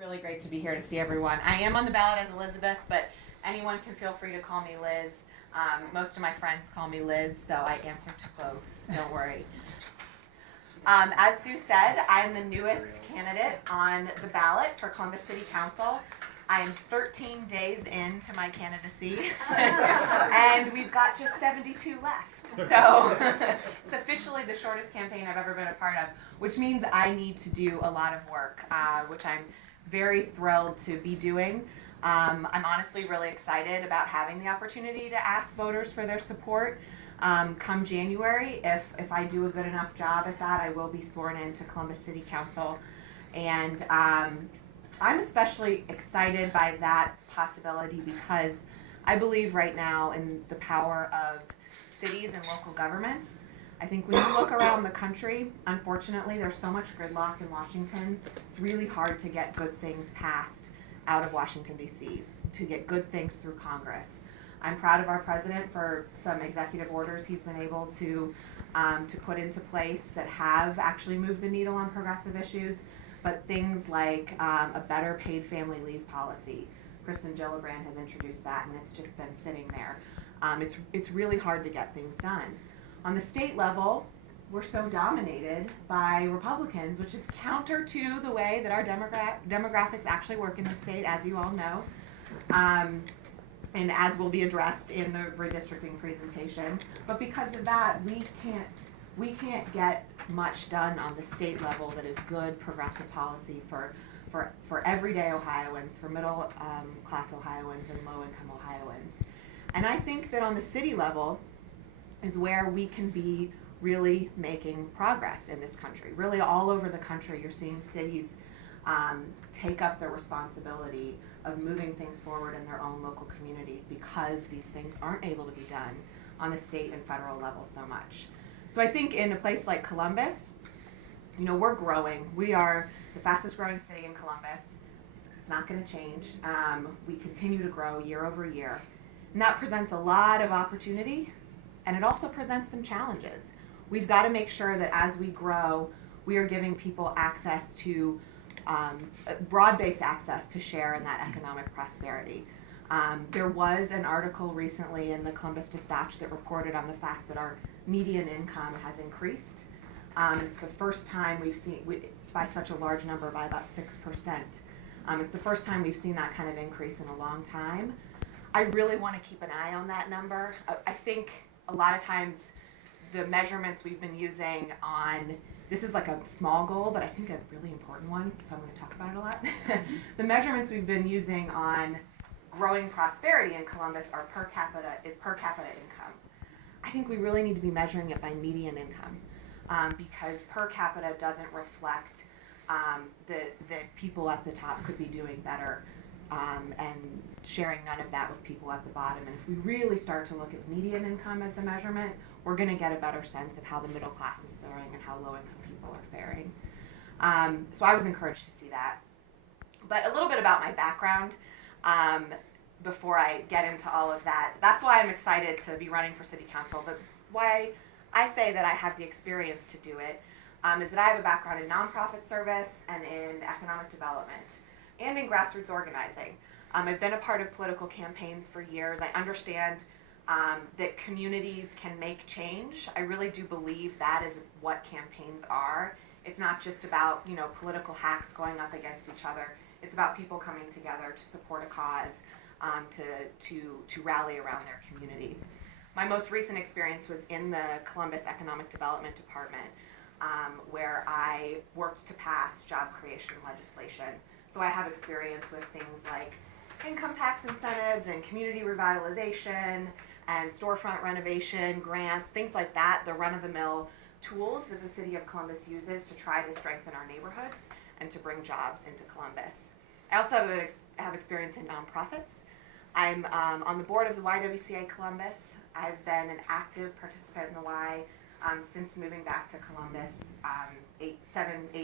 really great to be here to see everyone. I am on the ballot as Elizabeth, but anyone can feel free to call me Liz. Most of my friends call me Liz, so I answer to both. Don't worry. As Sue said, I'm the newest candidate on the ballot for Columbus City Council. I am 13 days into my candidacy, and we've got just 72 left. So it's officially the shortest campaign I've ever been a part of, which means I need to do a lot of work, which I'm very thrilled to be doing. I'm honestly really excited about having the opportunity to ask voters for their support. Come January, if I do a good enough job at that, I will be sworn into Columbus City Council. And I'm especially excited by that possibility because I believe right now in the power of cities and local governments. I think when you look around the country, unfortunately, there's so much gridlock in Washington. It's really hard to get good things passed out of Washington, D.C., to get good things through Congress. I'm proud of our president for some executive orders he's been able to put into place that have actually moved the needle on progressive issues. But things like a better paid family leave policy. Kristen Gillibrand has introduced that, and it's just been sitting there. It's really hard to get things done. On the state level, we're so dominated by Republicans, which is counter to the way that our demographics actually work in the state, as you all know, and as will be addressed in the redistricting presentation. But because of that, we can't get much done on the state level that is good progressive policy for everyday Ohioans, for middle class Ohioans and low income Ohioans. And I think that on the city level is where we can be really making progress in this country. Really all over the country you're seeing cities take up the responsibility of moving things forward in their own local communities because these things aren't able to be done on the state and federal level so much. So I think in a place like Columbus, we're growing. We are the fastest growing city in Columbus. It's not going to change. We continue to grow year over year. And that presents a lot of opportunity, and it also presents some challenges. We've got to make sure that as we grow, we are giving people access to broad-based access to share in that economic prosperity. There was an article recently in the Columbus Dispatch that reported on the fact that our median income has increased. It's the first time we've seen, by such a large number, by about 6%. It's the first time we've seen that kind of increase in a long time. I really want to keep an eye on that number. I think a lot of times the measurements we've been using on, this is like a small goal, but I think a really important one, so I'm going to talk about it a lot. The measurements we've been using on growing prosperity in Columbus are per capita income. I think we really need to be measuring it by median income because per capita doesn't reflect that people at the top could be doing better and sharing none of that with people at the bottom. And if we really start to look at median income as the measurement, we're going to get a better sense of how the middle class is faring and how low income people are faring. So I was encouraged to see that. But a little bit about my background. Before I get into all of that. That's why I'm excited to be running for city council. But why I say that I have the experience to do it is that I have a background in nonprofit service and in economic development and in grassroots organizing. I've been a part of political campaigns for years. I understand that communities can make change. I really do believe that is what campaigns are. It's not just about political hacks going up against each other. It's about people coming together to support a cause. To rally around their community. My most recent experience was in the Columbus Economic Development Department, where I worked to pass job creation legislation. So I have experience with things like income tax incentives and community revitalization and storefront renovation, grants, things like that, the run-of-the-mill tools that the city of Columbus uses to try to strengthen our neighborhoods and to bring jobs into Columbus. I also have experience in nonprofits. I'm on the board of the YWCA Columbus. I've been an active participant in the Y since moving back to Columbus 8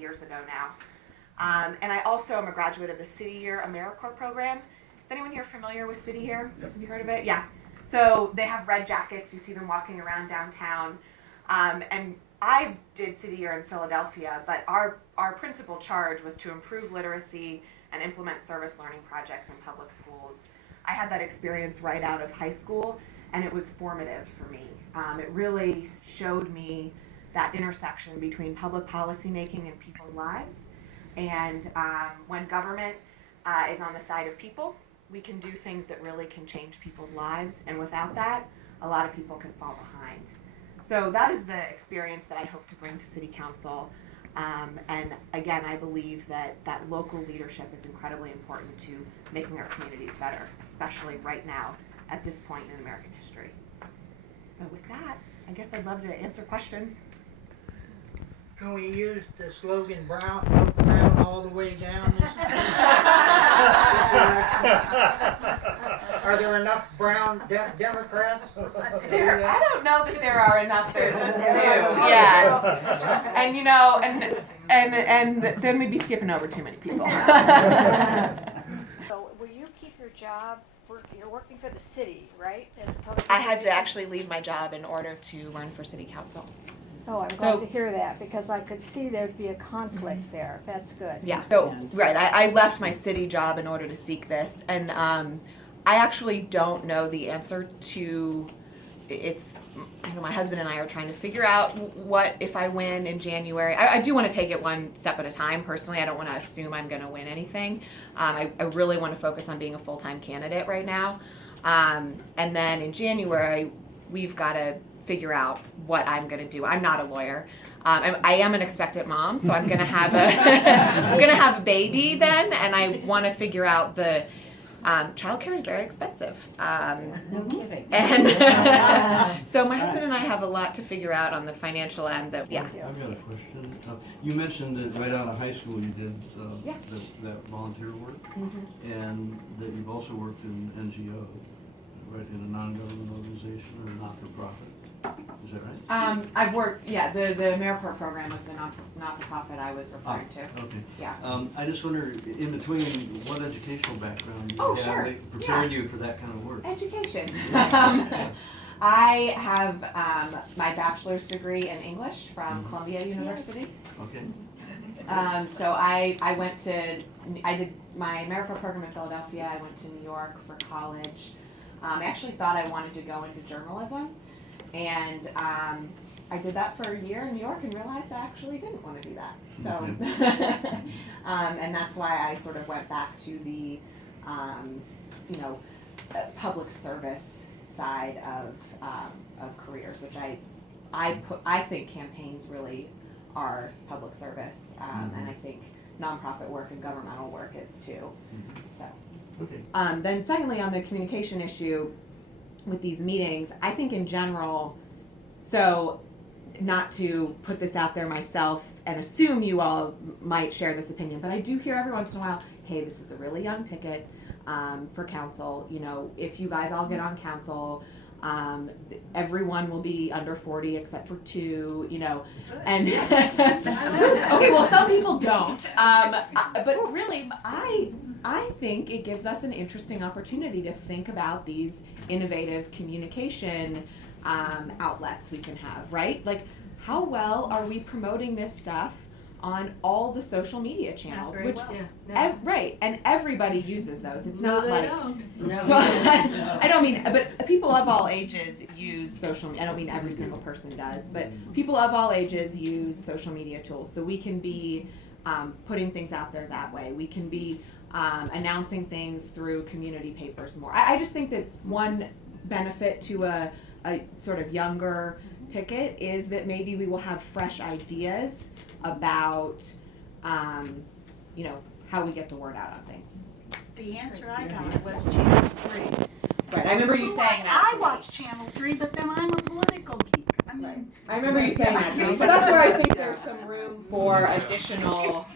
years ago now. And I also am a graduate of the City Year AmeriCorps program. Is anyone here familiar with City Year? Yep. Have you heard of it? Yeah. So they have red jackets. You see them walking around downtown. And I did city year in Philadelphia, but our principal charge was to improve literacy and implement service learning projects in public schools. I had that experience right out of high school, and it was formative for me. It really showed me that intersection between public policy making and people's lives. And when government is on the side of people, we can do things that really can change people's lives. And without that, a lot of people can fall behind. So that is the experience that I hope to bring to City Council. And again, I believe that local leadership is incredibly important to making our communities better, especially right now at this point in American history. So with that, I guess I'd love to answer questions. Can we use the slogan brown all the way down this Are there enough brown Democrats? I don't know that there are enough to yeah. And you know, and then we'd be skipping over too many people. So will you keep your job? You're working for the city, right? As a public I had to actually leave my job in order to run for city council. Oh, I'm glad to hear that, because I could see there'd be a conflict there. That's good. Yeah. So right, I left my city job in order to seek this, and I actually don't know the answer to. It's, you know, my husband and I are trying to figure out what if I win in January. I do want to take it one step at a time. Personally, I don't want to assume I'm going to win anything. I really want to focus on being a full-time candidate right now, and then in January we've got to figure out what I'm going to do. I'm not a lawyer. I am an expectant mom, so I'm going to have a baby then, and I want to figure out the childcare is very expensive. No kidding. And so my husband and I have a lot to figure out on the financial end. That Yeah. I've got a question. You mentioned that right out of high school you did that volunteer work, and that you've also worked in NGO, right, in a non-government organization or a not-for-profit. Is that right? I've worked, the AmeriCorps program was the not-for-profit I was referring to. Okay. Yeah. I just wonder, in between, what educational background you have sure. that prepared you for that kind of work? Education. I have my bachelor's degree in English from Columbia University. Okay. So I did my AmeriCorps program in Philadelphia. I went to New York for college. I actually thought I wanted to go into journalism. And I did that for a year in New York and realized I actually didn't want to do that. So, and that's why I sort of went back to the, public service side of careers, which I think campaigns really are public service, and I think nonprofit work and governmental work is too. So, Okay. then secondly, on the communication issue with these meetings, I think in general, so not to put this out there myself and assume you all might share this opinion, but I do hear every once in a while, hey, this is a really young ticket for council. You know, if you guys all get on council, everyone will be under 40 except for 2, you know, and okay, well, some people don't, but really, I think it gives us an interesting opportunity to think about these innovative communication outlets we can have, right? Like, how well are we promoting this stuff on all the social media channels? Which, right, and everybody uses those. It's not like, No. well, I don't mean, but people of all ages use social media. I don't mean every single person does, but people of all ages use social media tools. So we can be putting things out there that way. We can be announcing things through community papers more. I just think that's one benefit to a sort of younger ticket is that maybe we will have fresh ideas about, how we get the word out on things. The answer I got was Channel 3. Right, I remember you saying that. I watch Channel 3, but then I'm a political geek. I mean, I remember you saying that to me. So that's where I think there's some room for additional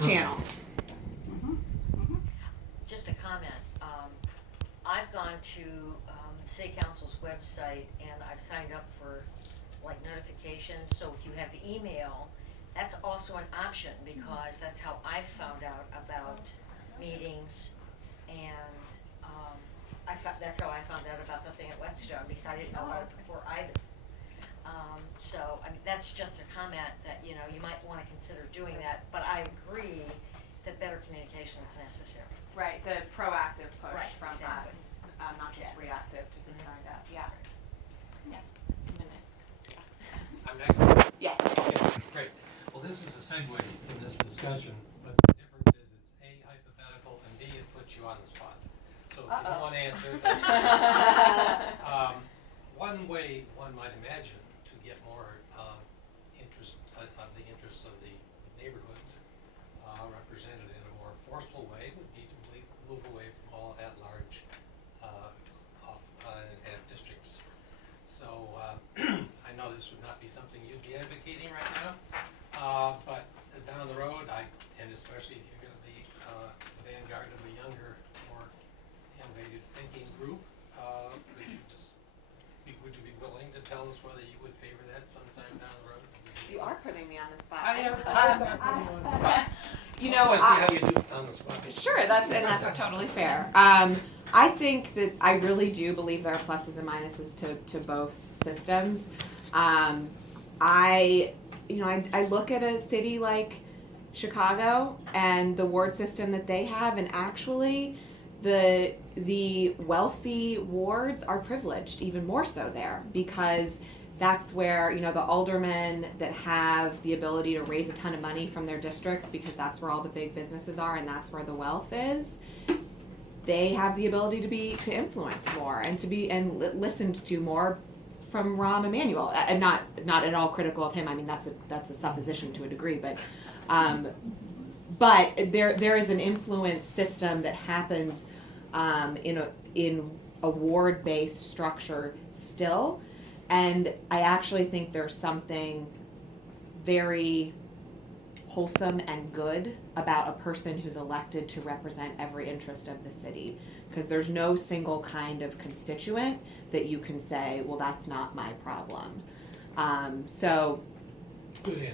channels. Just a comment. I've gone to the City Council's website and I've signed up for like notifications. So if you have email, that's also an option because that's how I found out about meetings, and that's how I found out about the thing at Whetstone because I didn't know about it before either. So, I mean, that's just a comment that, you know, you might wanna consider doing that, but I agree that better communication is necessary. Right, the proactive push Right, from exactly. us, not just Exactly. reactive to who signed up, yeah. Yeah. I'm next. Yes. Okay, great. Well, this is a segue from this discussion, but the difference is it's A, hypothetical, and B, it puts you on the spot. So if you don't want to answer, one way one might imagine to get more interest of the interests of the neighborhoods represented in a more forceful way would be to move away from all at-large and districts. So I know this would not be something you'd be advocating right now, but down the road, and especially if you're going to be the vanguard of a younger, more innovative thinking group, would you be willing to tell us whether you would favor that sometime down the road? You are putting me on the spot. You I know, want to see how you do on the spot. sure, that's totally fair. I think that I really do believe there are pluses and minuses to both systems. I look at a city like Chicago and the ward system that they have, and actually the wealthy wards are privileged even more so there, because that's where, you know, the aldermen that have the ability to raise a ton of money from their districts, because that's where all the big businesses are and that's where the wealth is, they have the ability to influence more and to be listened to more from Rahm Emanuel. I'm not at all critical of him. I mean, that's a supposition to a degree, but there is an influence system that happens in a ward-based structure still, and I actually think there's something very wholesome and good about a person who's elected to represent every interest of the city, because there's no single kind of constituent that you can say, well, that's not my problem. So Good answer.